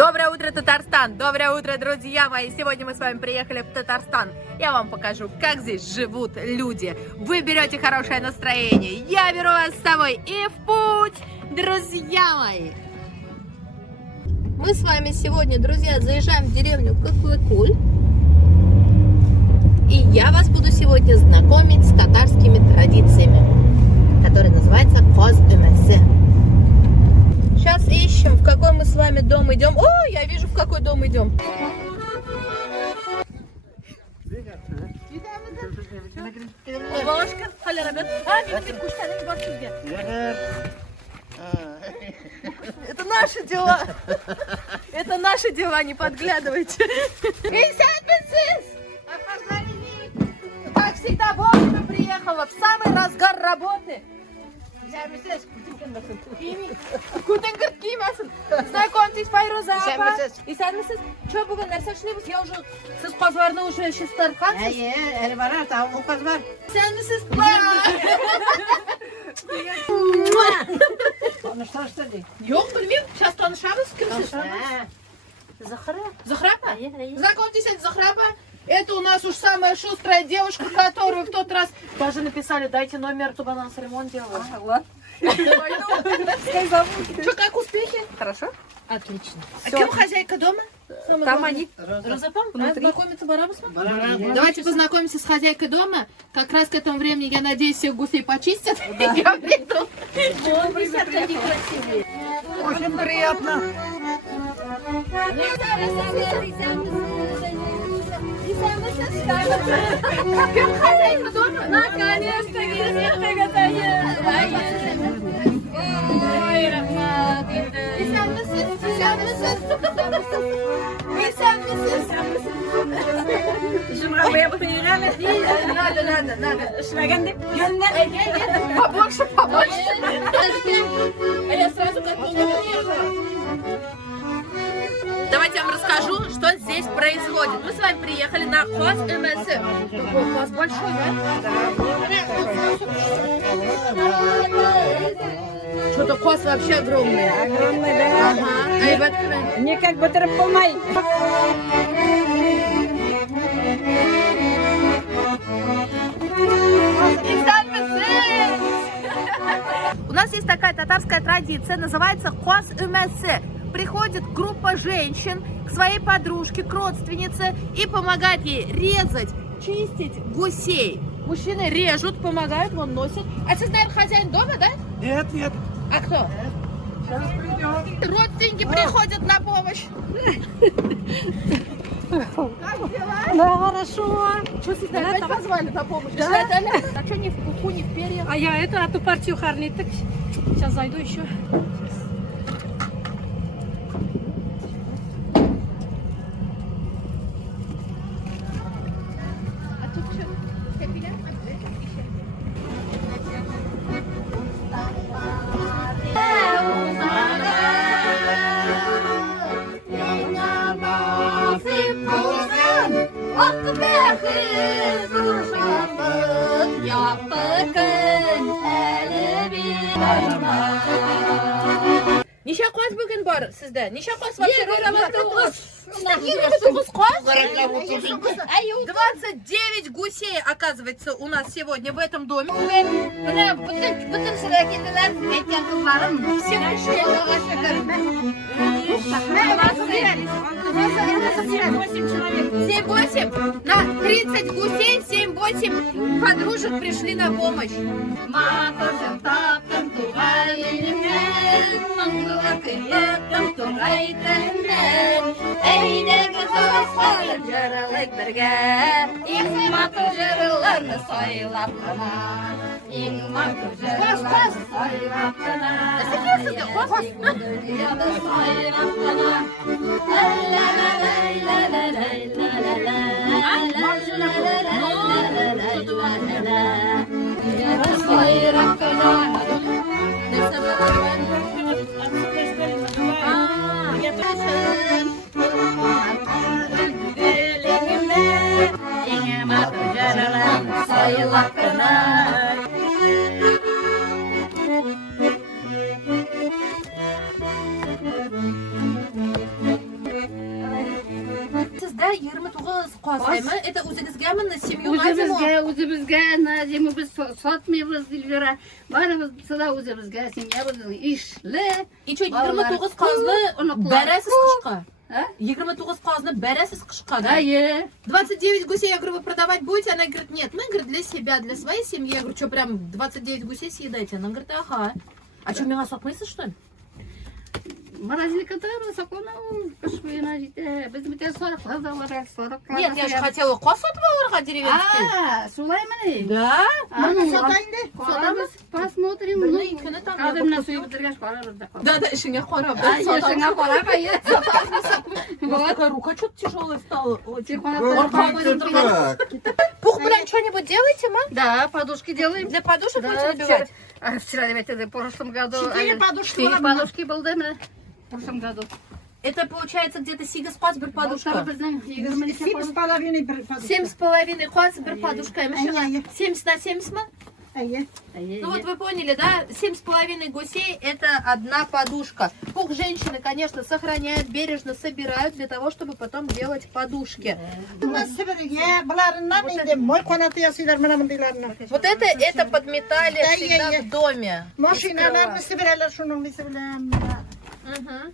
Доброе утро, Татарстан! Доброе утро, друзья мои! Сегодня мы с вами приехали в Татарстан. Я вам покажу, как здесь живут люди. Вы берете хорошее настроение, я беру вас с собой и в путь, друзья мои! Мы с вами сегодня, друзья, заезжаем в деревню Кыклыкуль. И я вас буду сегодня знакомить с татарскими традициями, которые называются Коз-Өмесі. Сейчас ищем, в какой мы с вами дом идем. О, я вижу, в какой дом идем. Бабушка, это наши дела. Это наши дела, не подглядывайте. Как всегда, вовремя приехала в самый разгар работы. Знакомьтесь, Пайруза апа. И sen misiniz? Çok bugün nerede işliyoruz? Ya siz kozlarını уже şişler kansız? Hayır, var o kozlar. Sen misiniz? Konuşturdu. Yok bilmiyorum. Сейчас tanışarız. Kimsiz? Захара. Захрапа? Знакомьтесь, это Захрапа. Это у нас уж самая шустрая девушка, которую в тот раз даже написали, дайте номер, чтобы она нас ремонт делала. Ладно. Что, как успехи? Хорошо? Отлично. А кем хозяйка дома? Там они. Знакомиться Барабасма? Давайте познакомимся с хозяйкой дома. Как раз к этому времени, я надеюсь, всех гусей почистят. Я приду. Очень приятно. Кем хозяйка дома? Наконец-то Надо. Побольше. А я сразу как Давайте я вам расскажу, что здесь происходит. Мы с вами приехали на Коз-Өмесі. Такой коз большой, да? Что-то коз вообще огромный. Огромный, да. Ага. А и в этом... Не как бутерброд. У нас есть такая татарская традиция, называется Коз-Өмесі. Приходит группа женщин к своей подружке, к родственнице и помогает ей резать, чистить гусей. Мужчины режут, помогают, вон носят. А ты, наверное, хозяин дома, да? Нет. А кто? Сейчас придем. Родственники приходят на помощь. Как дела? Да, хорошо. Что, сестра, опять позвали на помощь? Да. А что, ни в пуху, ни в перьях? А я эту партию харниток. Сейчас зайду еще. А тут что? Капеллян? Неше коз бүгін бар сізде? Неше коз вообще? 29 гусей, оказывается, у нас сегодня в этом доме. Семь, 8 на 30 гусей, 7-8 подружек пришли на помощь. 29 qozaymi? Это o'zingizgami, на семью Назиму? O'zimizga Nazimu biz sotmaymiz Dilvira. Barimiz sizlar o'zimizga semyamiz ishli. И что, 29 qozni berasiz qishqa? 29 qozni berasiz qishqa, да? Ayi. 29 гусей, я говорю, вы продавать будете? Она говорит, нет, мы, говорит, для себя, для своей семьи. Я говорю, что, прям 29 гусей съедаете? Она говорит, ага. А что, мясо отмыслишь, что ли? Морозилкада сакона пошвена жите. Biz bitta so'roq Нет, я же хотела қос сатып алырға деревенский. Сулайманы. Да? Sotamiz. Посмотрим. Birni ikkini tam Qadimdan suv bitirgach qolamiz. Да, да, ishingga qarab. Yoshingga qolab, ayi. У вас такая рука что-то тяжелая стала. Так. Пух, блин, что-нибудь делаете, ма? Да, подушки делаем. Для подушек Да, будете набивать? Вчера, в прошлом году. 4 подушки 4 было. подушки было, да, в прошлом году. Это получается где-то сига спать бір подушка. 7,5 подушки. 7,5 қос бір подушка. Ай-яй. 70 на 70 ма? Ну вот вы поняли, да? 7,5 гусей это одна подушка. Пух, женщины, конечно, сохраняют, бережно собирают для того, чтобы потом делать подушки. Вот это подметали всегда в доме. Мгм.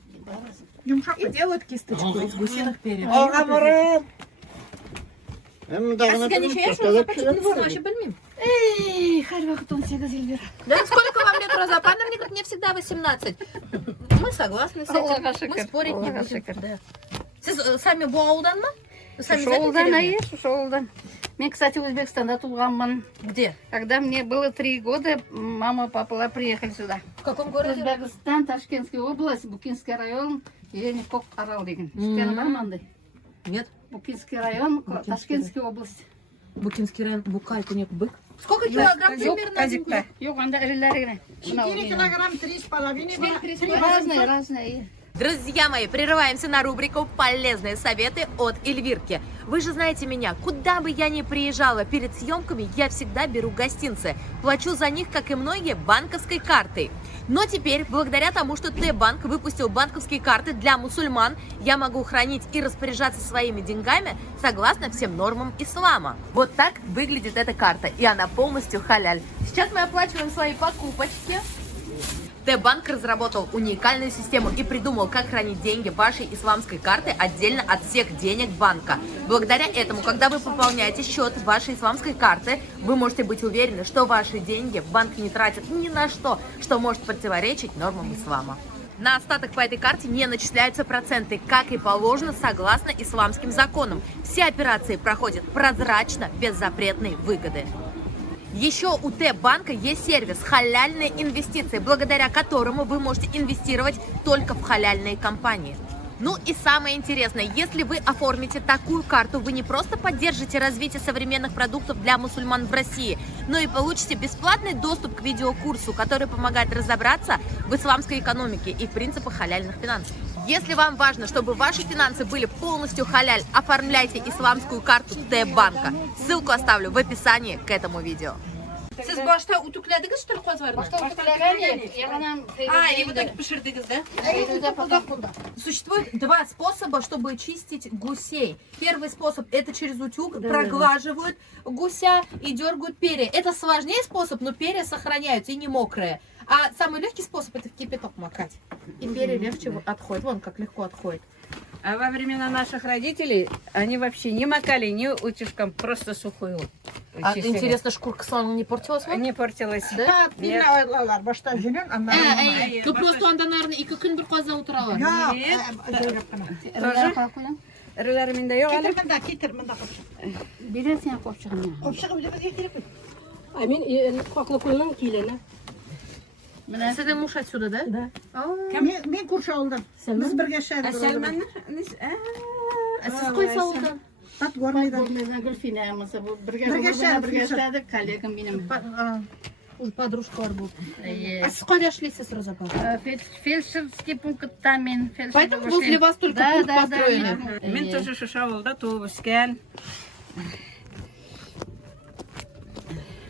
И делают кисточку из гусиных перьев. А сізге неше яш розапанчик? Вообще білмеймін. Эй, хәл вакытын 8 Эльвира. Да, сколько вам лет, Розапан? Она мне говорит, мне всегда 18. Мы согласны с Аллаға этим. Мы шүкір. спорить не Аллаға будем. шүкір. Да. Сіз сами бұл ауылдан ма? Сами из этой Шолдан, деревни? Шолдан. Мен, кстати, в Узбекистане туғанмын. Где? Когда мне было 3 года, мама и папа приехали сюда. В каком городе? Узбекистан, Ташкентская область, Букинский район, Леникок Арал деген. Шүкені бар ма андай? Нет. Букинский район, Ташкентская область. Букинский район, Букайку, нет, бык. Сколько килограмм примерно один кулек? Yok, anda irileri yine. 4 килограмм 3,5. Разные, разные. Друзья мои, прерываемся на рубрику «Полезные советы от Эльвирки». Вы же знаете меня, куда бы я ни приезжала перед съемками, я всегда беру гостинцы. Плачу за них, как и многие, банковской картой. Но теперь, благодаря тому, что Т-банк выпустил банковские карты для мусульман, я могу хранить и распоряжаться своими деньгами согласно всем нормам ислама. Вот так выглядит эта карта, и она полностью халяль. Сейчас мы оплачиваем свои покупочки. Т-банк разработал уникальную систему и придумал, как хранить деньги вашей исламской карты отдельно от всех денег банка. Благодаря этому, когда вы пополняете счет вашей исламской карты, вы можете быть уверены, что ваши деньги банк не тратит ни на что может противоречить нормам ислама. На остаток по этой карте не начисляются проценты, как и положено согласно исламским законам. Все операции проходят прозрачно, без запретной выгоды. Еще у Т-банка есть сервис «Халяльные инвестиции», благодаря которому вы можете инвестировать только в халяльные компании. Ну и самое интересное, если вы оформите такую карту, вы не просто поддержите развитие современных продуктов для мусульман в России, но и получите бесплатный доступ к видеокурсу, который помогает разобраться в исламской экономике и в принципах халяльных финансов. Если вам важно, чтобы ваши финансы были полностью халяль, оформляйте исламскую карту Т-банка. Ссылку оставлю в описании к этому видео. Siz boshda utukladingiz, что ли, qozvarni? И вот так поширдыңыз, да? Существует два способа, чтобы чистить гусей. Первый способ — это через утюг, проглаживают гуся и дергают перья. Это сложнее способ, но перья сохраняются и не мокрые. А самый легкий способ — это в кипяток макать. И перья легче отходят. Вон как легко отходит. А во времена наших родителей они вообще не макали ни утюжком, просто сухую. А чистили. интересно, шкурка слона не портилась? Не портилась. Да? Ай, Ну просто анда, наверное, 2 күн бір қоза отыралар. Ірілерімен де жоқ әлі. Бересің я қопшығын. Мен қоқлықының келені. Сіздің муж отсюда, да? Да. Мен көрші ауылдан. Біз бірге шәрі Сәлман. Сіз қойса ауылдан? Подгорныйдан. Гүлфина, мысы бұл бірге Бірге іштедік, коллегам менің. Подружкалар болды. А Е, сіз қайда эшлейсіз, Розапан? Фельдшерский пунктта мен. Поэтому возле вас только пункт построены. Мен тоже шуша ауылда туып өскен.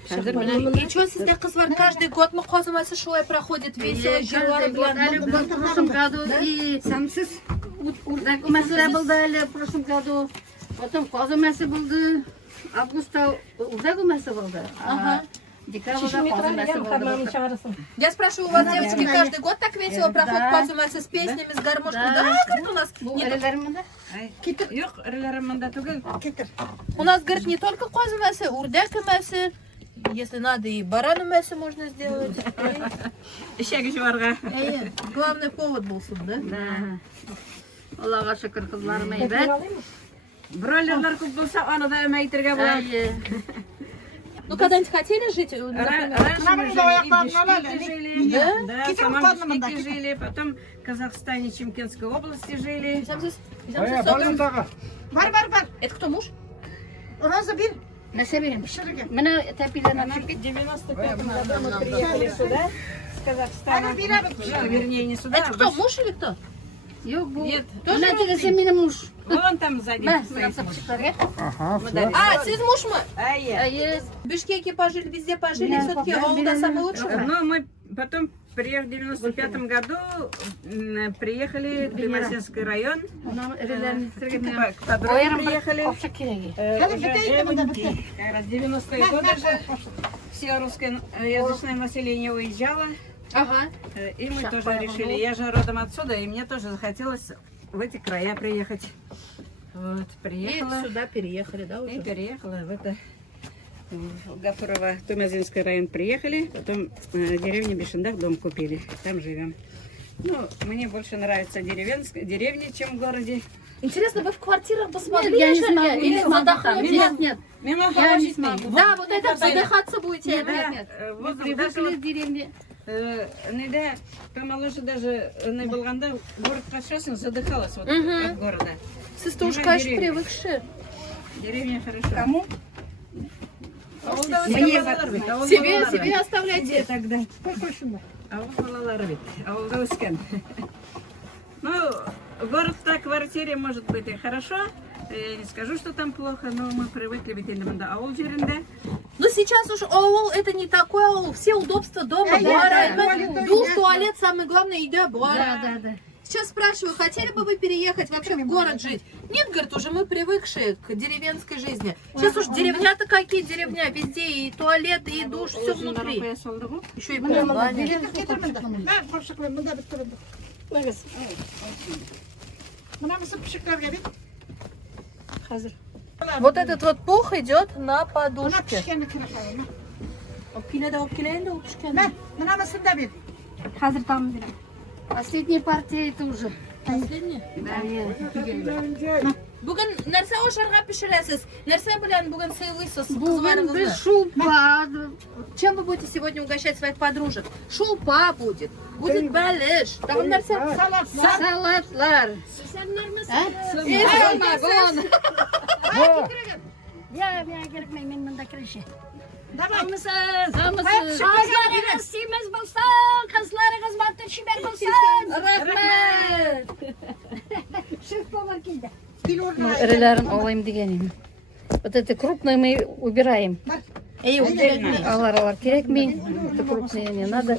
И что сізде қыз бар? Каждый год мы қозымасы шулай проходит весело, жерлары В прошлом году и самсыз. Мәселе был дали в прошлом году. Потом козы мәсе булды. Августта уже мәсе булды. Ага. Декабрьда Шишим козы мәсе метром хамамын булды. чыгарасың. Я спрашиваю, у вас, девочки, каждый год так весело проходит Козумесы с песнями, с гармошкой? Да, говорит, у нас Бу не эреләремдә. Yok, ырыларымында түгел. У нас, говорит, не только козы мясо, урдяк мясо. Если надо, и барану мясо можно сделать. Ишәге жуарга. Главный повод был суд, да? Аллага шөкер кызларым Метрін әйбәт. алайынмы? Бройлерлар күп булса, аны да мәйтергә була. Ну, когда-нибудь хотели жить? Например, Раньше мы жили и в Бишкеке жили, Да? да, в самом Бишкеке жили, потом в Казахстане, Чемкенской области жили. Это кто муж? Нәрсә бирәм? Менә тәпиләрне В 95 году мы приехали сюда, с Казахстана. Ну, вернее, не сюда, Это кто, муж или кто? Юк, бу. Нет, Менә тегесе минем муж. вон там сзади. Мә, стоит менә муж. сапчыкларга. А, сіз муж мой? Ай-я. В Бишкеке пожили, везде пожили, Да, все-таки пожили, Ауылда да. самый лучший. Но мы потом приехали в 95 году, приехали в Приморсинский район, Менә эреләрне тергә. к подруге приехали. Капчык кирәге. Уже как раз 90-е годы же все русскоязычное население уезжало, Ага. и мы Щас тоже пойму. решили. Я же родом отсюда, и мне тоже захотелось в эти края приехать. Вот, И приехала сюда переехали, да, и уже? переехала в это в Гафурово, Тумазинский район приехали, потом деревня Бешендах дом купили, там живем. Ну, мне больше нравится деревня, чем в городе. Интересно, вы в квартирах посмотрели, Я не Шарья, смогу. или не смогу там. задохнетесь? Нет, нет. Мимо Я не хороший смогу. смей. Да, вот это задыхаться будете. Нет, да? нет, нет. Мы Вот привыкли даже в деревне. неде помоложе даже не болганда город прошелся, задыхалась вот Мгм. от города. Сіз уж, Ну, конечно, деревня. привыкшие. Деревня хорошо. Кому? Себе оставляйте. Тогда. Ну, город-то, квартире может быть и хорошо. Я не скажу, что там плохо, но мы привыкли ведь именно аул жеринде. Но сейчас уж аул это не такой аул. Все удобства дома, бар, душ, туалет, самое главное, еда, бар. Да, да. Сейчас спрашиваю, хотели бы вы переехать вообще в город жить? Нет, говорит, уже мы привыкшие к деревенской жизни. Сейчас уж деревня-то какие деревня, везде и туалет, и душ, все внутри. Еще и прям баня. Вот этот вот пух идет на подушке. Хәзер там бирәм. Последняя партия это уже. Последний? Да, я. Бүгін нәрсе ошарға пішіресіз? Нәрсе білән бүгін сыйлысыз Буган без қызларыңызды? шупа. Чем вы будете сегодня угощать своих подружек? Шулпа будет, будет балыш. Тағын нәрсе? Салатлар. Я керекмейм, мен мында кіреше. Дамысыз, дамысыз. Қызларыңыз семіз болсын, қызларыңыз батыр шибер болсын. Рахмет. Шеф повар келді. Ірілерін алайым дегенім. Вот это крупное мы убираем. Эй, уберіть. Алар керек ми? Это крупные не надо.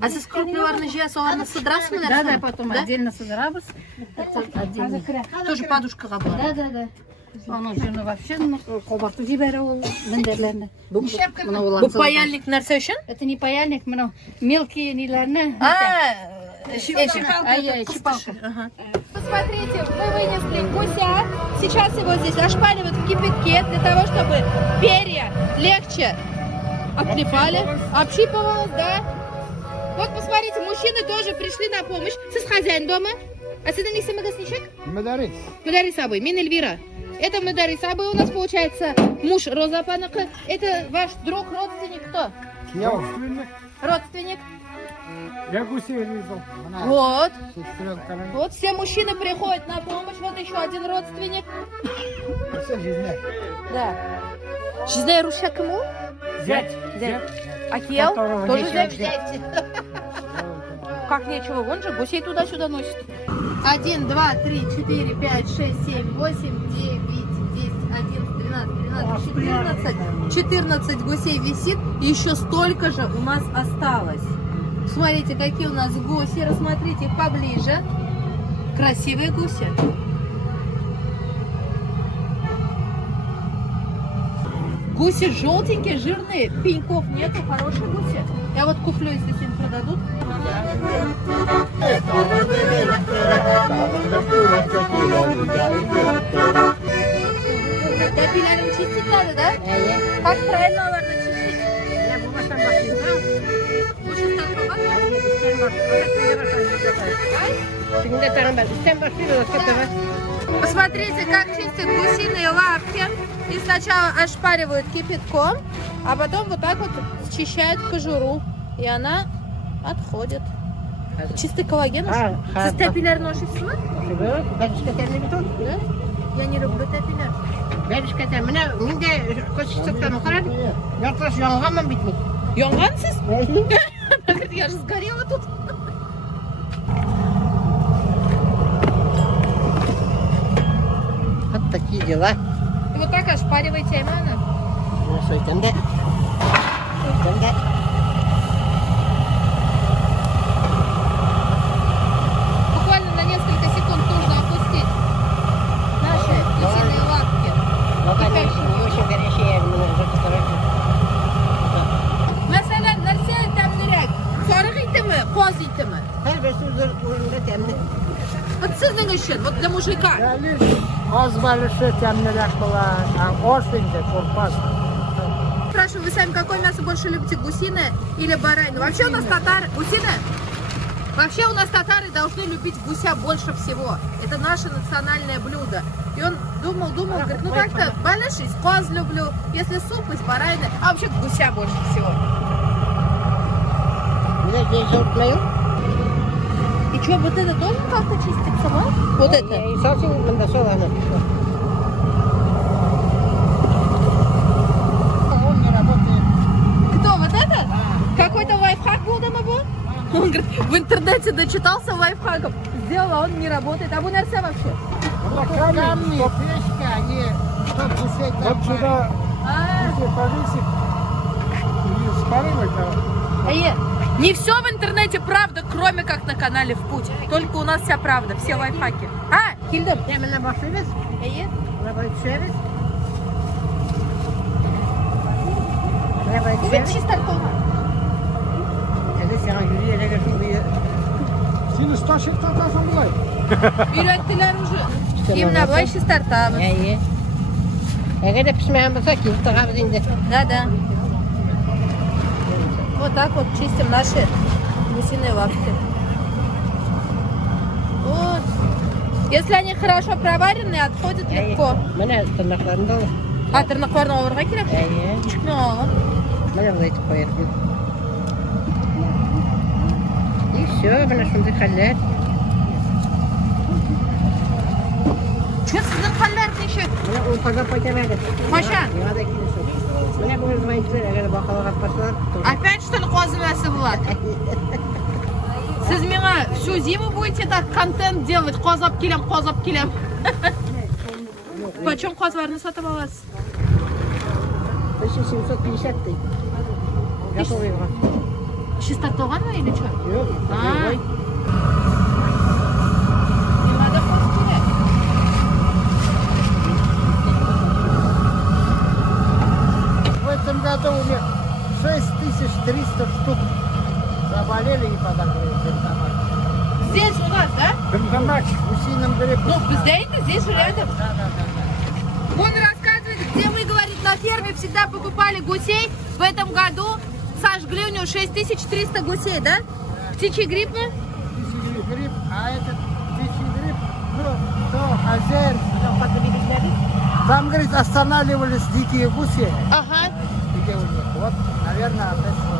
А сіз крупныларны жия соғарны сыдырасыз мы Да, нәрсе? да, потом отдельно собирабыз. Это отдельно. Тоже подушкаға болады. Да, да, да. Onun жөні вообще қобарту жібері ол міндерлерді. Мына олар. Бұл паяльник нәрсе үшін? Это не паяльник, мына мелкие нелерді. Чипалка. Посмотрите, мы вынесли гуся. Сейчас его здесь ошпаривают в кипятке для того, чтобы перья легче отлипали. Общипывалось, да. Вот посмотрите, мужчины тоже пришли на помощь. Сіз хозяин дома. А сіз не магазинчик? Мадарис. Мадарис Абой, мен Эльвира. Это Мадарис Абой у нас получается муж Роза Апаныка. Это ваш друг, родственник кто? Я Родственник. Я гусей резал. Вот. Сестренками. Вот все мужчины приходят на помощь. Вот еще один родственник. Все жизнь. Да. Жизнь Руся кому? Зять. Акел? Которого Тоже нечего взять? Как нечего, вон же гусей туда-сюда носит. 1, 2, 3, 4, 5, 6, 7, 8, 9, 10, 11, 12, 13, 14. 14 гусей висит. И еще столько же у нас осталось. Смотрите, какие у нас гуси. Рассмотрите их поближе. Красивые гуси. Гуси желтенькие, жирные, пеньков нету, хорошие гуси. Я вот куплю, если сегодня продадут. Топилерин чистить надо, да? Как правильно оларды чистить? Посмотрите, как чистят гусиные лапки. И сначала ошпаривают кипятком, а потом вот так вот счищают кожуру. И она отходит. Чистый коллаген. Siz tepkilerin hoşusunuz? Да? Я не люблю тепилер. Berishkada mana menga ko'rsatgan qaradi. Yo'qosh yong'onman bitmay. Yongansiz? Я же сгорела тут. Вот такие дела. И вот так ошпариваете, Эмана? Ну, so'yganda. So'yganda. Буквально на несколько секунд нужно опустить наши гусиные лапки. Mesela narsa temlirak? Sarık iti mi? Qoz iti mi? Her bir söz o'rnida temli. Вот sizning uchun, вот для мужика. Az balışı temlirak bular. Осенде çorpas. Спрашиваю, вы сами какое мясо больше любите, гусиное или баранину? Вообще у нас татары, гусиное? Вообще у нас татары должны любить гуся больше всего. Это наше национальное блюдо. И он думал, говорит, ну так-то балыш из коз люблю, если суп из баранины, а вообще гуся больше всего. Bize genç unutmayın. И что, вот это тоже как-то чистится, да? Вот это? Saçın bunda soğanı. 10 lira работает. Кто, вот это? Какой-то лайфхак был дома был? Он говорит, в интернете дочитался лайфхаков. Сделал, а он не работает. А вы нарса вообще? Камни, печки, они чтоб гусей Вот там. сюда А, если повесить и спаривать, не все в интернете правда, кроме как на канале В Путь. Только у нас вся правда, все лайфхаки. А, Хильдем? Hemen başlıyoruz. İyi. Arabayı düşeriz. Arabayı Kuvvet düşeriz. чистоту. Evet, sana yürüyerek şuraya. seni taşır tatasın bulay. Үйреттілер уже. Именно былай чистартамыз. İyi. Eğer de pişmeyen olsa ki, tutamız indi. Да. Вот так вот чистим наши гусиные лапки. Вот. Если они хорошо проварены, отходят легко. Bana tırnaklarında olur. А тырнақларын ауырға керек? İyi. Çıkmıyor оған. Bana burayı koyarım. И все, bana şunday haller. Че сіздің қалдар неше? Bana ufaga koyamadı. Қаша? Yağda kilisi. Bana bu hızmayınca eğer bakalığa atmasalar. Опять что ли қозы мәсі болады? Сіз мені всю зиму будете так контент делать, қозап келем. Почем қозларны сатып аласыз? 1750 değil. Готовый var. Чистотоған ба или что? Yok. А. Ой. Надо қоз керек. В этом году у них 6300 штук заболели и подогрели. Здесь у нас, да? Гандамач, гусиным гриппом. Ну, здесь, здесь же рядом. Да. Он рассказывает, где мы, говорит, на ферме всегда покупали гусей. В этом году сожгли у него 6300 гусей, да? Птичий грипп, ну? Птичий грипп, а этот птичий грипп, ну, то хозяин, там, говорит, останавливались дикие гуси, Ага. где у них, вот, наверное, от этого.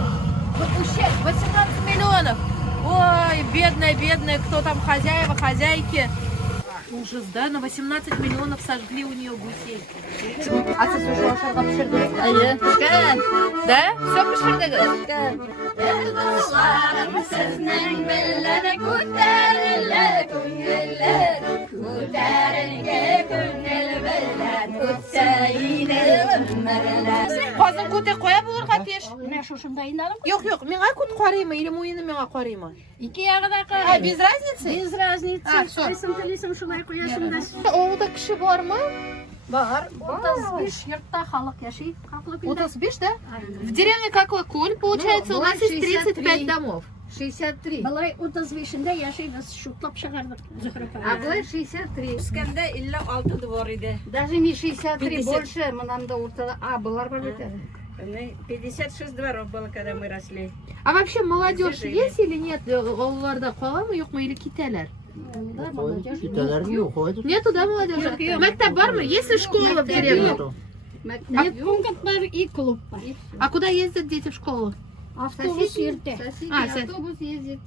Вот ущерб 18 миллионов. Ой, бедная, кто там хозяева, хозяйки. Ужас, да? На 18 миллионов сожгли у нее гусей. А ты слушала, что там пішірдіңіз? Да? Все пішірдіңіз? Қазын көте қоя бұлырға пеш? Мен шошындайын алым. Жоқ, менға көт қараймы, или мойыны менға қараймы? İki yağı da А, koy. без разницы? Без разницы. А, всё. Koysun telisim şuraya koyasın da. Оғылда кіші бар ма? Бар. Отыз йортта халық яши. Хаклы күндә. 35, да? В деревне Коклакуль, получается, Ну, у нас есть 63. 35 домов. 63. Былай 35-ндә яшибез, шутлап чыгардык Зөһрә А апа. былай 63. Үскәндә илле 6 двор иде. Даже не 63, 50. больше. Мынам да уртада. А, былар бар бит әле. 56 дворов было, когда мы росли. А вообще молодежь Все жили. есть или нет? Олларда каламы, юкмы или китәләр? Да, молодежь. Китәләр юк, Нету, да, молодежи? Мәктәп бармы? Есть ли школа в деревне? Мәктәп пункт бар, и клуб бар. А куда ездят дети в школу? Автобус йөртә. Соседний А, автобус ездит.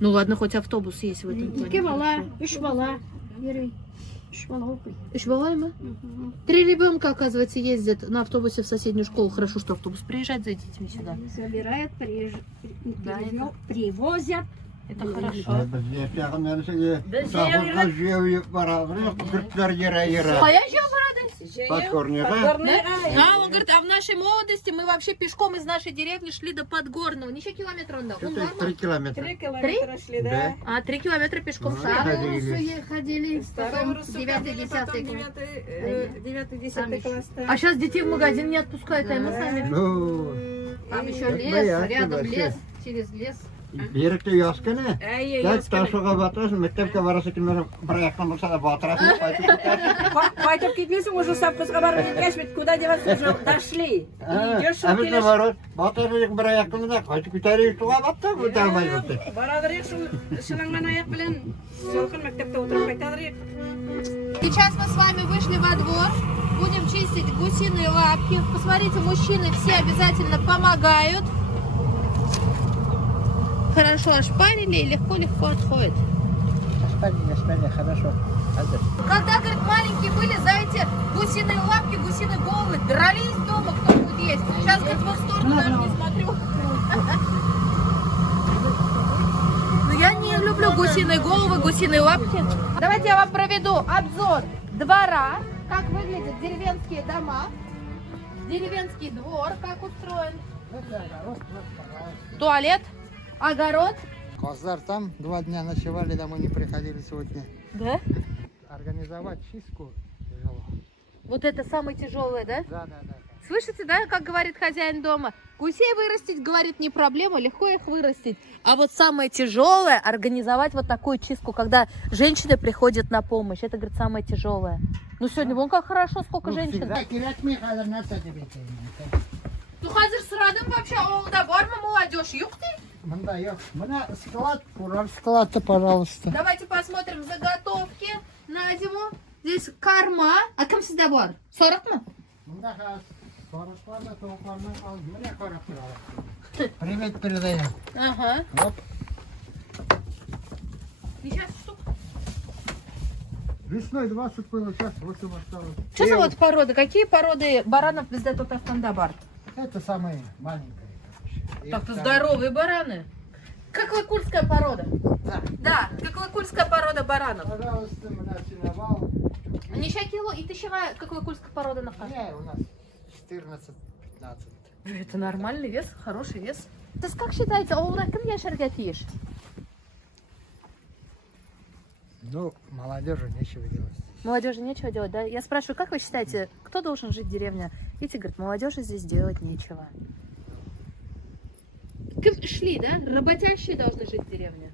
Ну ладно, хоть автобус есть в этом плане. 2 бала, 3 бала йөри. 3 бала укый. Еще бываем, 3 ребенка, оказывается, ездят на автобусе в соседнюю школу. Хорошо, что автобус приезжает за детьми сюда. Забирают, привозят. Это хорошо. Без яшәгән нәрсәгә сабырга җыю барабыз, көртләр йөрә. А я еще в Подгорныйга. А, он говорит, а в нашей молодости мы вообще пешком из нашей деревни шли до Подгорного. Ничего километра он дал. Он Это нормально. 3 километра. 3 километра шли, да? А, 3 километра пешком Ну, шли. Старые ходили. Старые Потом Русы 9-10 потом 9-10 класс. А сейчас детей в магазин не отпускают, а мы сами. Ну, Там еще Это лес, я, рядом вообще. лес, через лес. беректе яз көне. Әйе, Як яз көне. ташуга батасың, мектепкә барасы килмәсәң, бер яктан булса да батырасың, кайтып китәсең. Кайтып китмейсің, уже совхозға барып киткәч бит, куда деваться, уже дошли. Идешь, Ә без келеш. наоборот, батырык бер яктан да кайтып китәр, туга баттык, үтә алмай бетте. Барадырык шул шыланган аяк белән салкын мәктәптә утырып кайтадырык. Сейчас мы с вами вышли во двор. Будем чистить гусиные лапки. Посмотрите, мужчины все обязательно помогают. Хорошо ошпарили и легко-легко отходит. Ошпарили, хорошо. Когда, говорит, маленькие были, за эти гусиные лапки, гусиные головы дрались дома, кто будет есть. Сейчас, говорит, в их сторону даже не смотрю. Но я не люблю гусиные головы, гусиные лапки. Давайте я вам проведу обзор двора, как выглядят деревенские дома, деревенский двор, как устроен. Туалет, огород. Козлар там 2 дня ночевали, домой не приходили сегодня. Да? Организовать чистку тяжело. Вот это самое тяжелое, да? Да. Слышите, да, как говорит хозяин дома? Гусей вырастить, говорит, не проблема, легко их вырастить. А вот самое тяжелое — организовать вот такую чистку, когда женщины приходят на помощь. Это, говорит, самое тяжелое. Ну, сегодня вон как хорошо, сколько женщин. Ну, хазір сұрадым вообще, ауылда бар ма молодежь? Юх ты? Мында yok. Мына склад, курор склада, пожалуйста. Давайте посмотрим заготовки на зиму. Здесь корма. А кім сізде бар? 40 ма? Мында хас 40-ларда, 90-лардан алып, мына қарап тұрады. Привет передаем. Ага. Оп. Сейчас штук. Весной 20 было, сейчас 8 осталось. Что за вот породы? Какие породы баранов бізде Татарстанда бар? Это самые маленькие. короче. Так-то Это здоровые бараны. Коклакульская порода. Да. Да, коклакульская порода баранов. Пожалуйста, мы начиновал. Неща кило, и ты щега коклакульская порода на Не, у нас 14-15. Это нормальный вес, хороший вес. Сіз как считаете, ауылда кім яшәргә тиеш? Ну, молодежи нечего делать. Молодежи нечего делать, да? Я спрашиваю, как вы считаете, кто должен жить в деревне? Видите, говорит, молодежи здесь делать нечего. Кем шли, да? Работящие должны жить в деревне.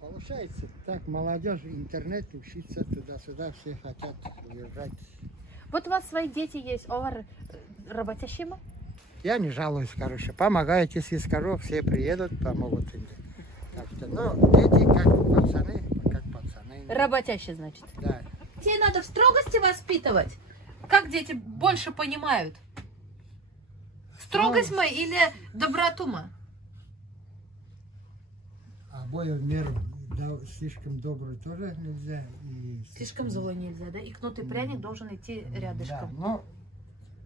Получается, так, молодежь, интернет, учиться туда-сюда, все хотят уезжать. Вот у вас свои дети есть, олар работящие ма? Я не жалуюсь, короче. Помогают, если скажу, все приедут, помогут им. Так что, ну, дети как пацаны. Работящие, значит. Да. Детей надо в строгости воспитывать. Как дети больше понимают? Строгость мы или доброту мы? Обои в меру. Да, слишком добрый тоже нельзя. И Слишком злой нельзя, да? И кнутый пряник должен идти Да, рядышком. но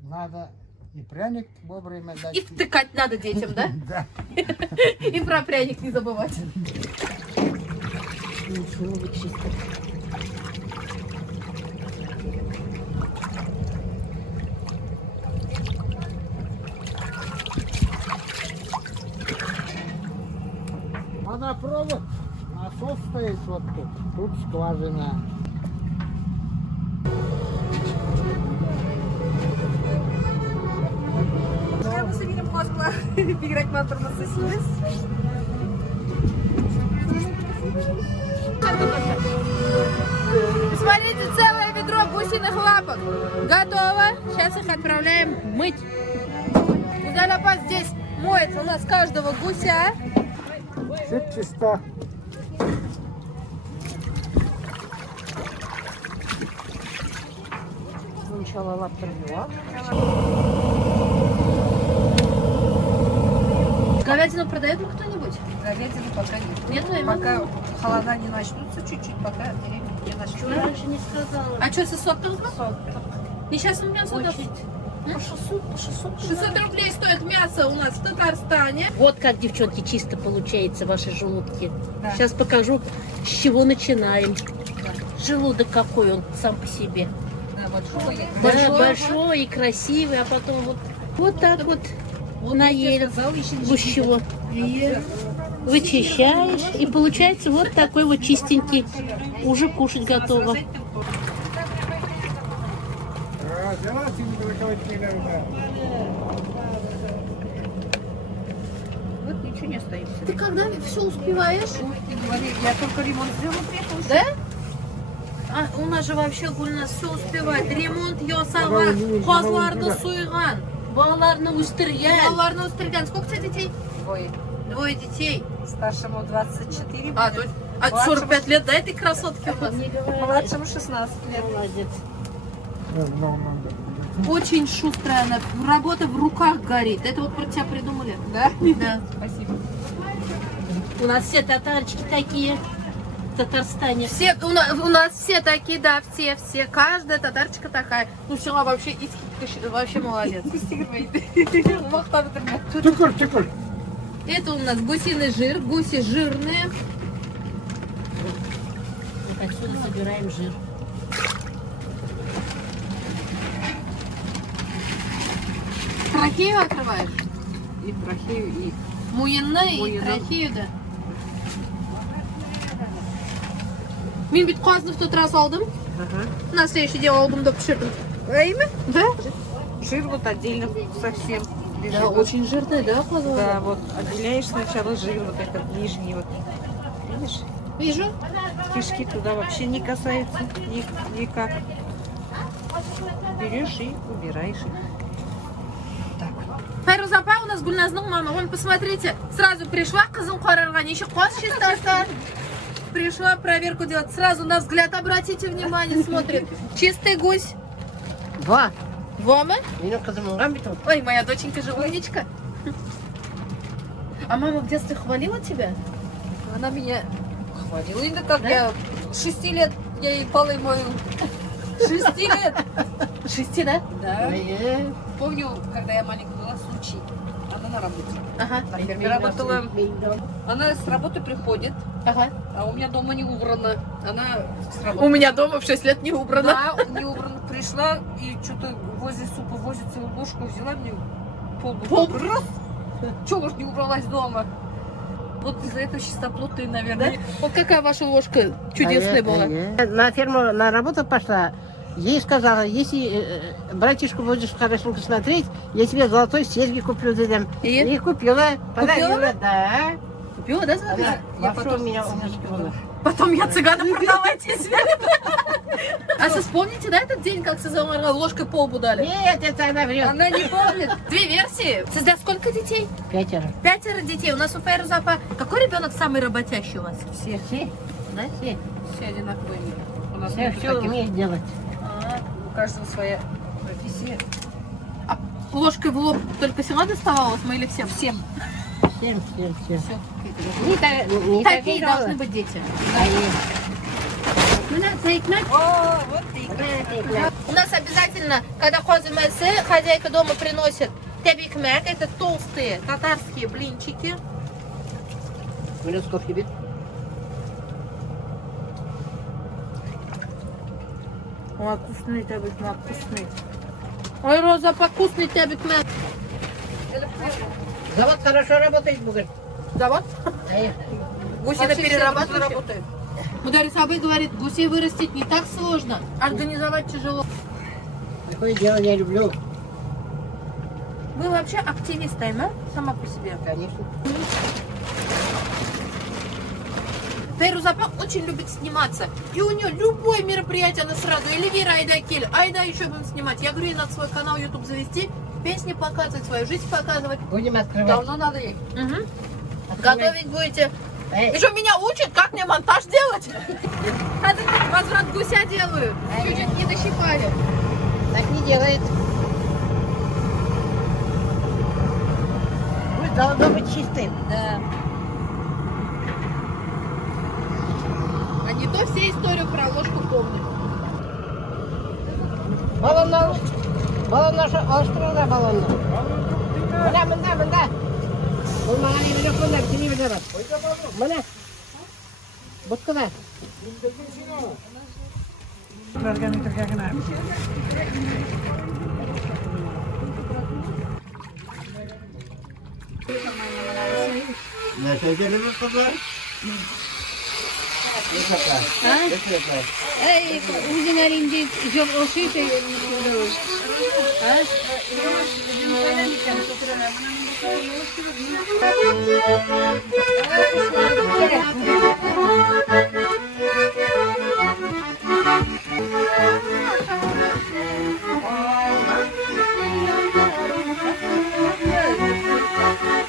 надо и пряник вовремя дать. И втыкать надо детям, да? Да. И про пряник не забывать. Водопровод, насос стоит вот тут, тут скважина. Турмысы берем козла. Бигрәк мә турмысы синес. Смотрите, целое ведро гусиных лапок. Готово. Сейчас их отправляем мыть. Гузалапа здесь моется у нас каждого гуся. Все чисто. Сначала лапка взяла. Говядину продает кто-нибудь? Говядины пока нет. Нет, и Пока холода не начнутся чуть-чуть, пока деревья не начнут. Раньше не сказала. А что, сосок только? Несчастное мясо даст? По 600. 600 рублей стоит мясо у нас в Татарстане. Вот как, девчонки, чисто получается ваши желудки. Да. Сейчас покажу, с чего начинаем. Желудок какой он сам по себе. Да, большой. Да, большой и красивый, а потом вот так вот наели гущего. Вычищаешь, и получается вот такой вот чистенький. Уже кушать готово. Вот ничего не остается. Ты когда все успеваешь? Я только ремонт сделала, приехала. Да? А у нас же вообще Гульнас все успевает. Ремонт ясаган, козларды суйган, Балаларны үстірген. балаларны өстірген. Сколько у тебя детей? Двое. Двое детей. Старшему 24 А, будет. а 45 лет, да, этой красотки у нас? Младшему 16 лет. Молодец. Очень шустрая она. Работа в руках горит. Это вот про тебя придумали. Да? Да. Спасибо. У нас все татарочки такие в Татарстане. Все, у нас все такие, да, все. Каждая татарчика такая. Ну, села вообще, вообще молодец. Тыкır тыкır. Это у нас гусиный жир, гуси жирные. Вот отсюда собираем жир. Трахею открываешь? И трахею, и... Муенны и Муенны. трахею, да. Мен бит қазды в тот раз алдым. На следующий день алдым да пішірдім. Әйме? Да? Жир вот отдельно совсем. лежит. Да, очень жирный, да, қазы? Да, вот отделяешь сначала жир, вот этот нижний, вот. Видишь? Вижу. Кишки туда вообще не касаются никак. Берешь и убираешь их. Файрузапа у нас Гульназның мама. Вон, посмотрите, сразу пришла қызын қарарға, неше қос чистарстар. Пришла проверку делать. Сразу на взгляд обратите внимание, смотрит. Чистый гусь. Два. Вома? Менің қызым оңған бит. Ой, моя доченька же умничка. А мама в детстве хвалила тебя? Она меня хвалила. Именно как я 6 лет я ей полы мою. 6 лет. 6, да? Да. Помню, когда я маленькая была, случай. Она на работе. Ага. Работала. Она с работы приходит, Ага. а у меня дома не убрано. Она с У работы. меня дома в 6 лет не убрано. Да, не убрано. Пришла и что-то возле супа возит целую ложку, взяла мне полбутылки. Раз. Чего уж не убралась дома? Вот из-за этого чистоплоты, наверное. Вот какая ваша ложка чудесная была. На ферму на работу пошла. Ей сказала, если братишку будешь хорошенько смотреть, я тебе золотой серьги куплю дедам. И? Купила. Подарила, Купила? да. Купила, да, золотой? Она Я вообще потом у меня скажу, умничка. Потом я цыгана продавайтесь. А вы вспомните, да, этот день, как Сезамара ложкой полбу дали? Нет, это она врет. Она не помнит. Две версии. Созда сколько детей? 5. 5 детей. У нас у Файрузапа. Какой ребенок самый работящий у вас? Все, Все, Да? все, все одинаковые. У нас все, нет все таких. умеет делать. У каждого своя профессия. А ложкой в лоб только села доставалась мы или всем? Всем. Всем. Все. Не Такие должны быть дети. О, вот ты. У нас обязательно, когда ходим в хозяйка дома приносит тебикмек, это толстые татарские блинчики. Ой, вкусный тебикмек, вкусный. Ой, Роза, вкусный тебикмек. Завод хорошо работает, Бугар. Завод? Гусей Вообще все перерабатывают. работают. Мударис Абай говорит, гусей вырастить не так сложно, организовать тяжело. Такое дело я люблю. Вы вообще активист, да? Сама по себе. Конечно. Фейрузапа очень любит сниматься. И у нее любое мероприятие, она сразу. Эльвира, айда, Кель, айда, еще будем снимать. Я говорю, ей надо свой канал YouTube завести, песни показывать, свою жизнь показывать. Будем открывать. Давно надо ей. Угу. Готовить будете. Эй. Еще меня учат, как мне монтаж делать. А ты возврат гуся делаю. Чуть-чуть не дощипали. Так не делает. Пусть должно быть чистым. Да. А не то все историю про ложку помнят. Балонlar. Balonlar şu alıştırıyorlar balonlar. Mına. Bu bana iyi biliyor bunlar. Seni biliyorlar. Mına. Butkada. Ne şekerimiz kızlar? Ne kadar? Ne kadar? Ey, uzun elinde çok o şey de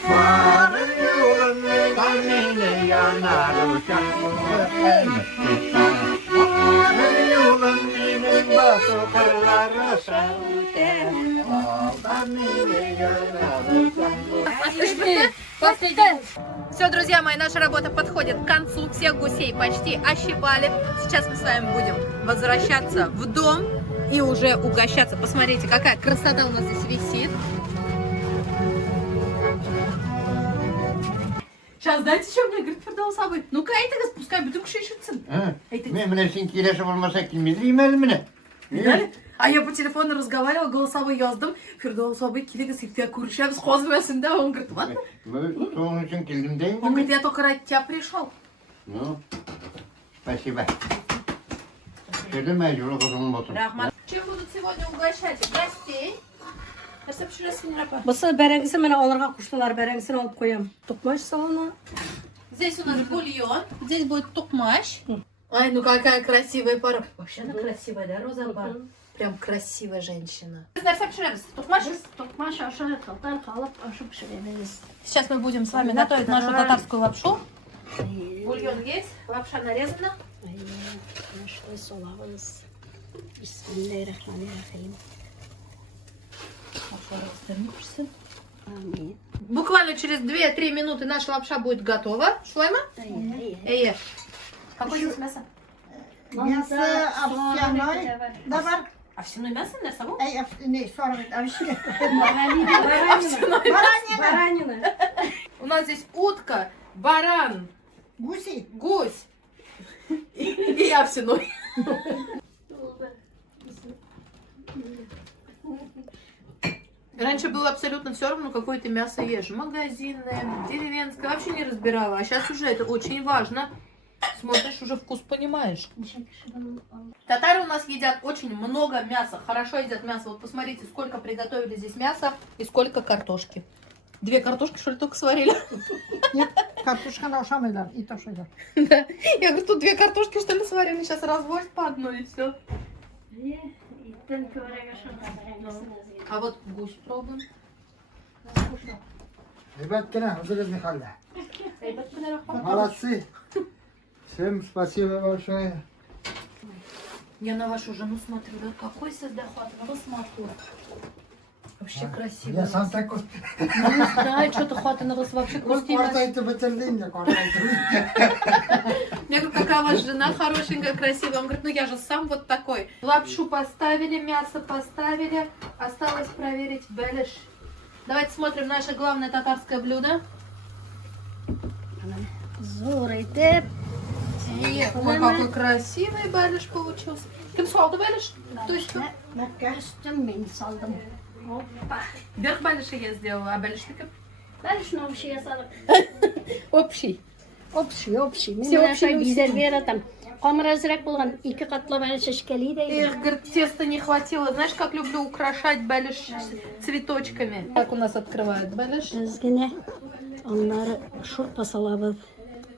Varın yolun kalbine yanar Varın yolun benim basu kırları sende Kalbine yanar Все, друзья мои, наша работа подходит к концу. Всех гусей почти ощипали. Сейчас мы с вами будем возвращаться в дом и уже угощаться. Посмотрите, какая красота у нас здесь висит. Сейчас, знаете, что мне говорит Фердаус abi? Ну-ка, айтыңыз, пускай bütün şaşırtsın. Memlesin kileşi olmasa kim bileyim elimine. Видали? А я по телефону разговаривала, голосовой yazdым. Фердаус abi килегіз итте көрüşеміз, қозбасын да. Он говорит, ладно. Onun için geldim değil Он mi? говорит, я только ради тебя пришел. Ну, спасибо. Şöyle mecbur okulun olsun. Рахмат. Чем будут сегодня угощать гостей? Бұсы бәрәңгісі мені оларға құштылар, бәрәңгісін алып қоям. Тұқмаш салына. Здесь у нас бульон, здесь будет тукмаш. Ай, ну какая красивая пара. Вообще она красивая, да, Роза Бар? Прям красивая женщина. Тукмаш? Тұқмаш ашы, қалтар қалып, ашы пішіреміз. Сейчас мы будем с вами готовить нашу татарскую лапшу. Бульон есть, лапша нарезана. Нашли солағымыз. Бисмиллахиррахманиррахим. Амин. Буквально через 2-3 минуты наша лапша будет готова. Шлайма? Эй, какое здесь мясо? Мясо овсяное. Давай. Овсяное мясо на собой? Ey, ne sonra овсяное. Баранина. У нас здесь утка, баран, Гуси. гусь и овсяной. Раньше было абсолютно все равно, какое ты мясо ешь. Магазинное, деревенское, вообще не разбирала. А сейчас уже это очень важно. Смотришь, уже вкус понимаешь. Татары у нас едят очень много мяса. Хорошо едят мясо. Вот посмотрите, сколько приготовили здесь мяса и сколько картошки. 2 картошки, что ли, только сварили? Нет, картошка ушамыйлар, и то что. Да. Я говорю, тут 2 картошки, что ли, сварили. Сейчас разводят по одной и все. А вот гусь пробуем. Ребят, кена, hazırız Mihalla. Молодцы. Всем спасибо большое. Я на вашу жену смотрю, да какой создоход, на вас смотрю. Вообще красиво. Я сам такой. Не знаю, что-то хватит на вас вообще красиво. Квартайты бitirdin ya, kvartayты. Я говорю, какая ваша жена хорошенькая, красивая. Он говорит, ну я же сам вот такой. Лапшу поставили, мясо поставили. Осталось проверить беляш. Давайте смотрим наше главное татарское блюдо. Зорайтып. Ой, какой красивый беляш получился. Кем салды беляш? Кто еще? Мәккәстім мен салдым. Опа. Верх беляша я сделала, а беляш кем? Бәлішін общий ясадық. Общий. Общий. Мен Все наша общий, гизер бератам. камыразрак булган 2 катлы бәлеш эшкәли дә. Эх, говорит, теста не хватило. Знаешь, как люблю украшать балыш цветочками. Как у нас открывают балыш? Без генә аннары шурпа салабыз.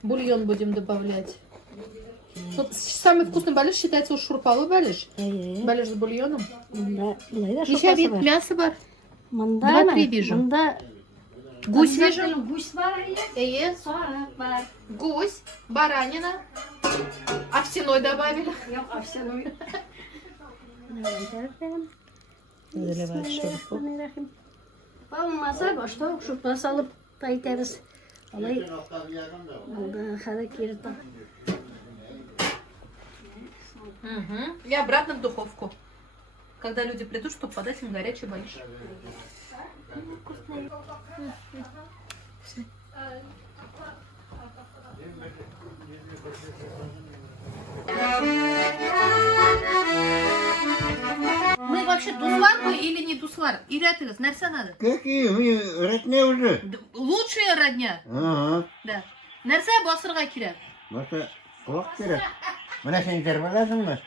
Бульон будем добавлять. Вот самый вкусный балыш считается уж шурпалы балыш. Балыш с бульоном. Монда булай да Еще вид шурпасы бар. мяса бар. Монда 2-3 вижу. Монда Гусь вижу. гусь бар. Сарык бар. Гусь, баранина. Овсяной добавили. Yok afşanı. Заливать шурпу. Bismillahirrahmanirrahim. Olmasa başta şurpa salıp kaytarız. Olay oldu hadi kirta. И обратно в духовку. Когда люди придут, чтобы подать им горячий балыш. Мы вообще дуслар мы или не дуслар? Үйретіңіз, нәрсе надо? Какие? Мы родня уже. Лучшая родня. Ага. Да. Нәрсе басырға керек. Баса құлақ керек. Мына сен жер білесің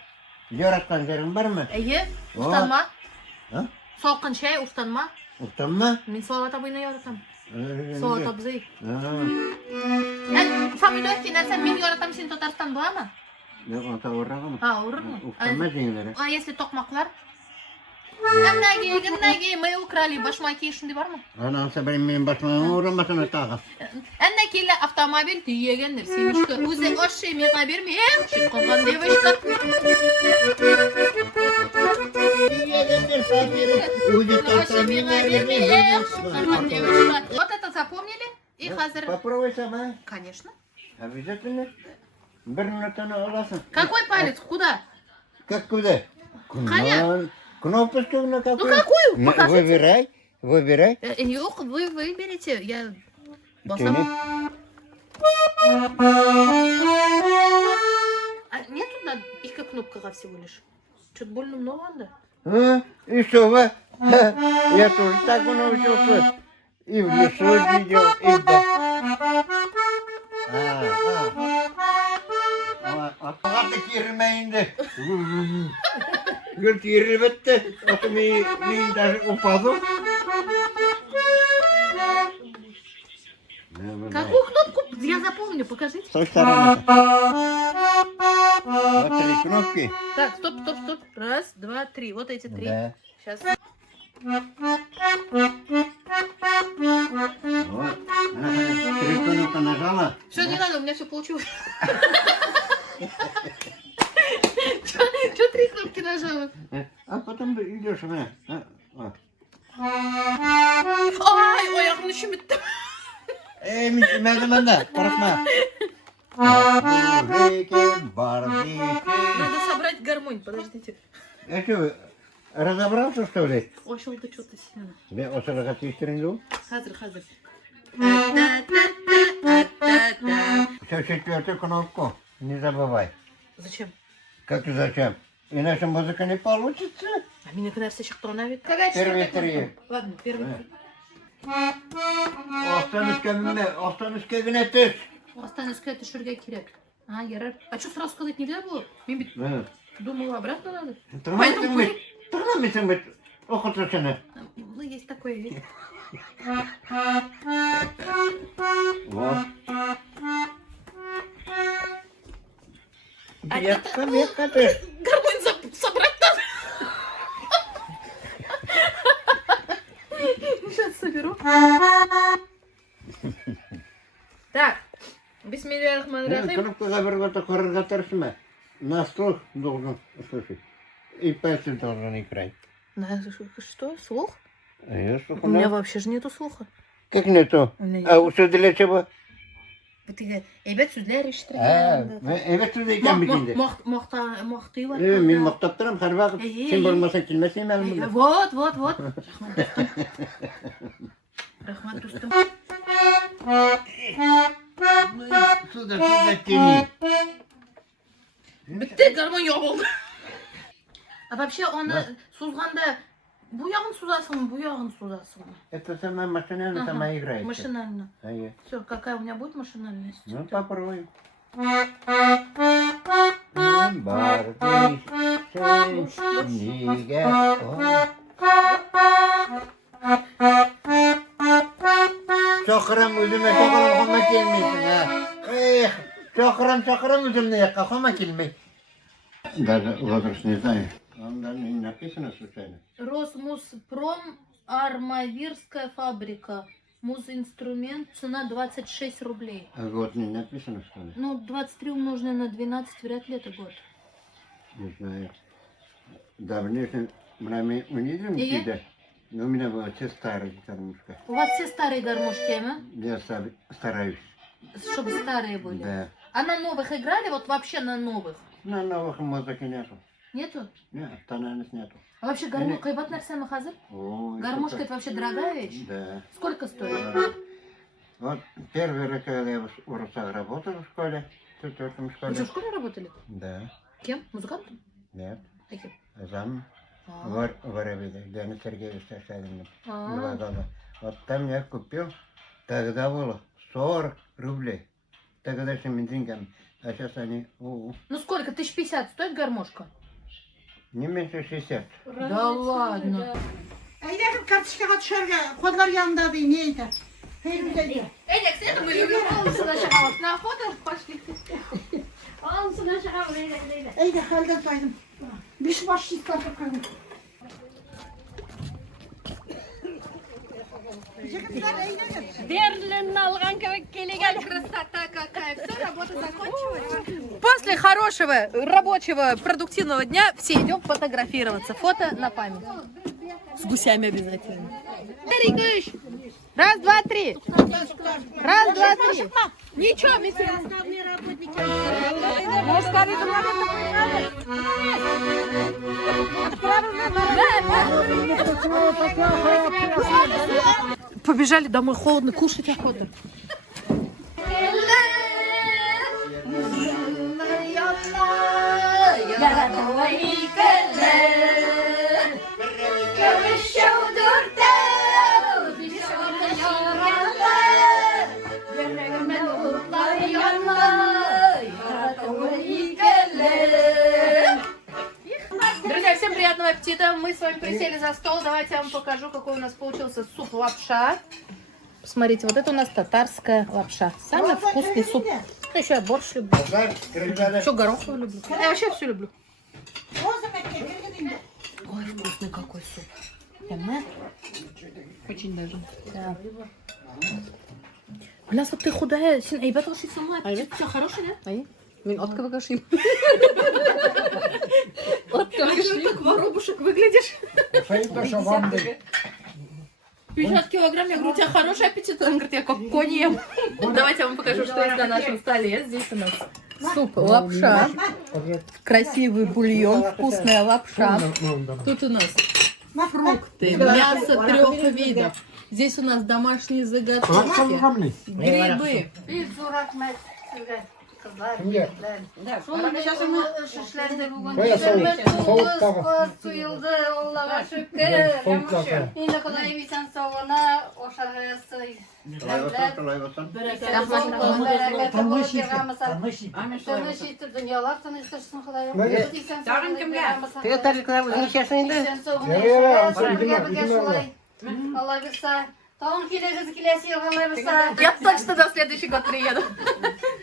Жаратқан жерің бар ма? Уфтанма. А? Салқын шай, уфтанма. Уфтанма? Мен салат абайны яратам. Салат абзай. Ага. Фамилия нәрсе мен яратам, сен Татарстан була ма? Yok, ата орағым. Ұрыр ма? Уфтанма жеңілері. А если тоқмақлар? Әннәге, мы украли башмаки шундай бар ма? Ананса мен басмағын ұрамасына тағы. Әннәкелі автомобиль түйегендер, семішкі. Өзі ашшы меға берме, шық қылған девочка. Түйегендер папері, өзі Вот это запомнили? И хазір... Попробуй сама. Конечно. Обязательно. Бір минутаны аласың. Какой палец? Куда? Как куда? Коня. Кнопочку на какую? Ну какую? Покажите. Выбирай. Yok, вы выберете. Я басам. А нет туда их кнопка всего лишь. Что-то больно много надо. И что вы? Я тоже так научился. И в лесу видел, и Атыға кирмейінді. Гүл кирі бітті. Аты мен даже упаду. Какую кнопку? Я запомню, покажите. С той стороны. Вот 3 кнопки. Так, стоп. Раз, два, три. Вот эти 3. Да. Сейчас. Вот. 3 кнопки нажала. Все, не надо, у меня все получилось. Че 3 кнопки нажала? А потом идешь в меня. Ай, аяғымды шүмітті. Мәдімінді, қорықма. Надо собрать гармонь, подождите. А что, вы разобрался, что ли? Ошел ты что-то сильно. Мен осыраға түйістіріңді. Хазір. Все, 4-ю кнопку. Не забывай. Зачем? Как ты зачем? Иначе музыка не получится. А меня нәрсе шықты ғана бет. Первые 3. Ладно, первый. Остан үске гіне түс. Остан үске түшірге керек. А, ярар. А что сразу сказать нельзя было? Мен бит думала, обратно надо. Тұрмайсың бет. Оқытыр сені. Ну, есть такое ведь. Вот. Бетка ты. Гармонь собрать надо. Сейчас соберу. Так. Бисмиллахиррахманиррахим. Кнопкаға бір қота қорырға тырысма. На слух должен слушать. И пальцы должен играть. Что? Слух? Я слух. У меня вообще же нету слуха. Как нету? А усы для чего? Evet sözler iştiren. Evet sözler ekan bikindi. Мақтый var. Мен мақтап тұрам, har vaqt. Sen bo'lmasang kelmasang ma'lum. Вот. Rahmat dostum. Сюда тяни. Bitti, garmon yok oldu. А вообще onu suzganda bu yağın suzasın, bu yağın suzasın. Это сама машинально сама играет. Машинально. Ага. Все, какая у меня будет машинальность? Ну попробуй. Çokram üzüme çokram koma gelmesin ha. Çokram üzümle yakka koma gelmeyin. Даже возраст не знаю. Он даже не написано случайно. Росмуспром, Армавирская фабрика. Музинструмент, цена 26 рублей. А год не написано, что ли? Ну, 23 умноженное на 12, вряд ли это год. Не знаю. Давнейшее время мы не идем И? сюда. Но у меня была все старая кормушка. У вас все старые гармошки, а? Я стараюсь. Чтобы старые были. Да. А на новых играли? Вот вообще на новых? На новых музыки нету. Нету? Нет, тональность нету. А вообще гармошка, кайбат нарсама хазыр? Ой, Гармошка это вообще дорогая вещь? Да. Сколько стоит? Вот первый раз, когда я в Урусах работал в школе, в 4-м Вы школе. что, в школе работали? Да. Кем? Музыкантом? Нет. Каким? Зам. А. Воровида, Леонид Сергеевич Сашалин. А. 2 года. Вот там я купил, тогда было 40 рублей. Тогдашними деньгами. А сейчас они Ну сколько? 1050 стоит гармошка? не меньше 60. Да ладно. Aylar kartishkaga tusharga qo'llar yanida dey, ne aytadi? Xayrullayga. Эдик, это мы любим на охоту пошли. Olsun aşağı öyle öyle. Ayda haldan toydim. Besh bosh chiqarib qo'ydim. Berlin'in algan kebek keligen. Красота какая. Все, работа закончилась. После хорошего, рабочего, продуктивного дня все идем фотографироваться. Фото на память. С гусями обязательно. Раз, два, три. Раз, два, три. Ничего, миссия. Может, скорее побежали домой, холодно, кушать охота. Друзья, всем приятного аппетита. Мы с вами присели за стол. Давайте я вам покажу, какой у нас получился суп-лапша. Посмотрите, вот это у нас татарская лапша. Самый вкусный суп. Ну, еще я борщ люблю. Еще гороховый люблю. Я вообще все люблю. Ой, вкусный какой суп. Прям, очень даже. Да. Глаз, вот ты худая. Ай, баталши сама. Все хороший, да? Ай. Мен отка покажи. Отка покажи. Так воробушек выглядишь. 50 килограмм, я говорю, у тебя хороший аппетит. Он говорит, я как конь ем. Давайте я вам покажу, что есть на нашем столе. Здесь у нас суп, лапша, красивый бульон, вкусная лапша. Тут у нас фрукты, мясо 3 видов. Здесь у нас домашние заготовки, грибы. Сейчас мы şişlendi bugün. Suyuldu Allah'a şükür. Yine kolay yemeysen soğuna o şarkısı. Tanıştır dünyalar tanıştırsın kolay. Ты тарикlar несчастный да? Allah bilse. Tamam kile kilesi yok Allah bilse. Я точно до следующий год приеду.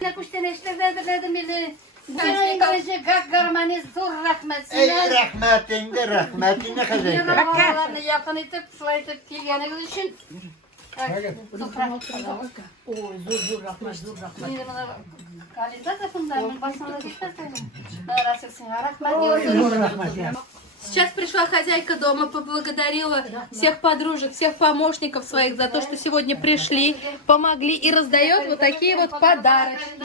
Ne kuştan eşlik verdim beni. Senin karışı gak garmaniz zor rahmet. Ey rahmetinde rahmetine kazaydı. Yaralarını yakın edip, fırlayıp gelgeniz için. Ой, зур rahmet, зур rahmet. Kalender tarafından başına geçersen. Rasılsın, rahmet. Сейчас пришла хозяйка дома, поблагодарила всех подружек, всех помощников своих за то, что сегодня пришли, помогли и раздает вот такие вот подарочки.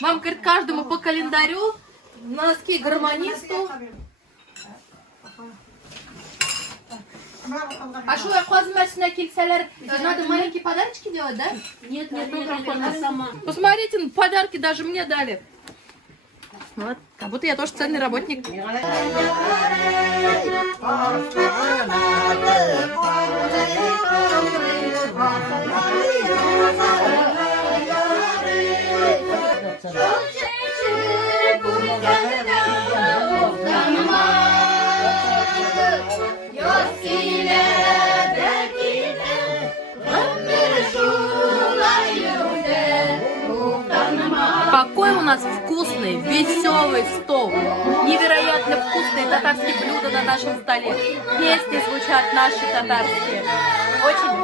Вам, говорит, каждому по календарю, носки гармонисту. А что, я хозмачная кельцалер, надо маленькие подарочки делать, да? Нет, она сама. Посмотрите, подарки даже мне дали. Вот, как будто я тоже ценный работник. Какой у нас вкусный, веселый стол. Невероятно вкусные татарские блюда на нашем столе. Песни звучат наши татарские. Очень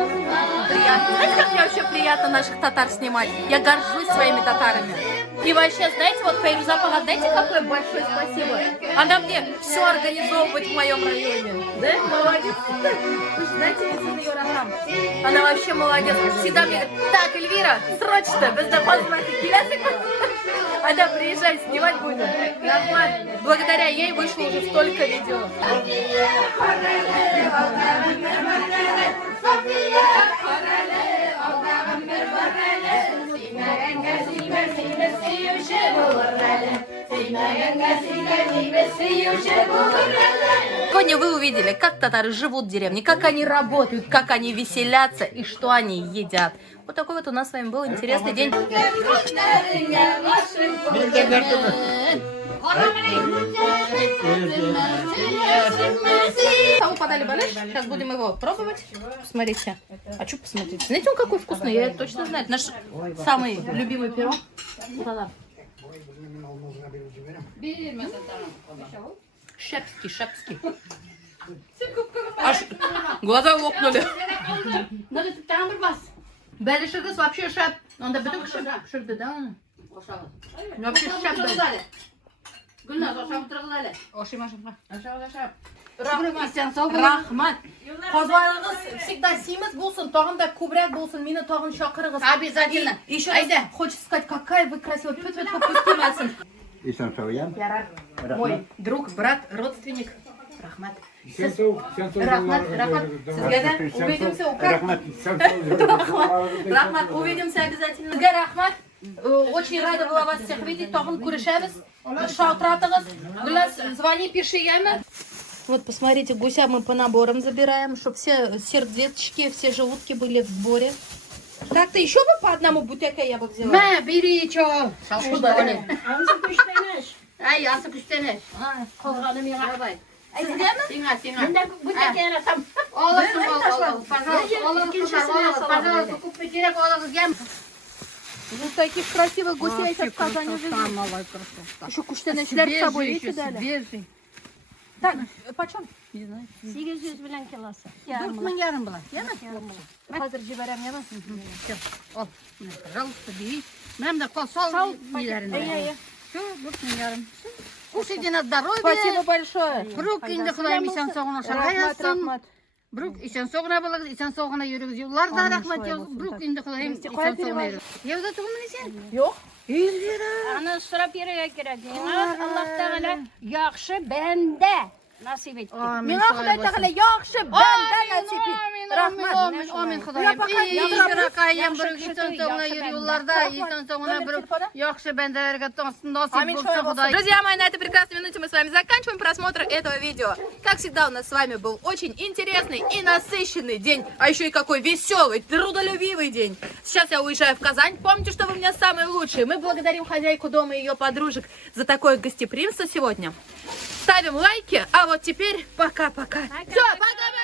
приятно. Знаете, как мне вообще приятно наших татар снимать? Я горжусь своими татарами. И вообще, знаете, вот Фейруза знаете, какое большое спасибо? Она мне все организовывает в моем районе. Да? Молодец. Вы же знаете, она вообще молодец. Всегда мне говорит, так, Эльвира, срочно, без допознания. Она приезжай, снимать будем. Нормально. Благодаря ей вышло уже столько видео. Сегодня вы увидели, как татары живут в деревне, как они работают, как они веселятся и что они едят. Вот такой вот у нас с вами был интересный день. Кому подали балеш? Сейчас будем его пробовать. Смотрите. А что посмотреть? Знаете, он какой вкусный? Я это точно знаю. Наш самый любимый пирог. Шепский, шепский. Аж глаза лопнули. Белишигас вообще шеп. Он да биток шеп, да? Вообще шеп. Рахмат. Қозбайлығыз всегда симыз болсын, тоғын да көбірек болсын, мені тоғын шақырығыз. Обязательно. И еще раз хочется сказать, какая вы красивая. Пусть Исам Сауян. Мой друг, брат, родственник. Рахмат. Рахмат. Увидимся. Рахмат, увидимся обязательно. Рахмат. Очень рада была вас всех видеть. Тоғын күрешеміз. Шалтыратығыз. Гүлас, звони, пиши яме. Вот, посмотрите, гуся мы по наборам забираем, чтобы все сердечки, все желудки были в сборе. Так-то еще бы по одному бутылке я бы взяла. Ма, бери, чё? Ağzı kuşlanış. Ay, асы күштенеш. Қолғаным еғабай. Сиңа. Bunda bu tekere tam. Олығыз, пожалуйста, купи керек, олығыз кем. Ну, таких красивых гусей я в Казани живу. Еще куштенешлер с собой, видите, дали? Свежий. Так, почем? 800 bilen kilosu. 4 yarım была. Hazır ciberem yeme. Al, пожалуйста, бери. Нам да косол нелерinde. Все, 4 yarım. Кушайте на здоровье. Спасибо большое. Брук инде Құдайым исен соғына шағаясын. Рахмат. Брук исен соғына болыңыз, исен соғына жүріңіз. Юлларда рахмат. Брук инде Құдайым исен соғына жүріңіз. Евда тұғымын исен? Yok. Ana sıra bireye gerek. Allah Teala yaxşı bende nasip etti. Mena Xuday Teala yaxşı bende nasip et. Rahmat. Amin Құдайым. Рақайым Брук исен соғына жүр юлларда, исен соғына Брук yaxşı bendelerге nasip Аминь. болсын Құдай. Друзья мои, на этой прекрасной минуте мы с вами заканчиваем просмотр этого видео. Как всегда, у нас с вами был очень интересный и насыщенный день, а еще и какой веселый, трудолюбивый день. Сейчас я уезжаю в Казань. Помните, что вы у меня самые лучшие. Мы благодарим хозяйку дома и ее подружек за такое гостеприимство сегодня. Ставим лайки, а вот теперь пока-пока. Все, пока!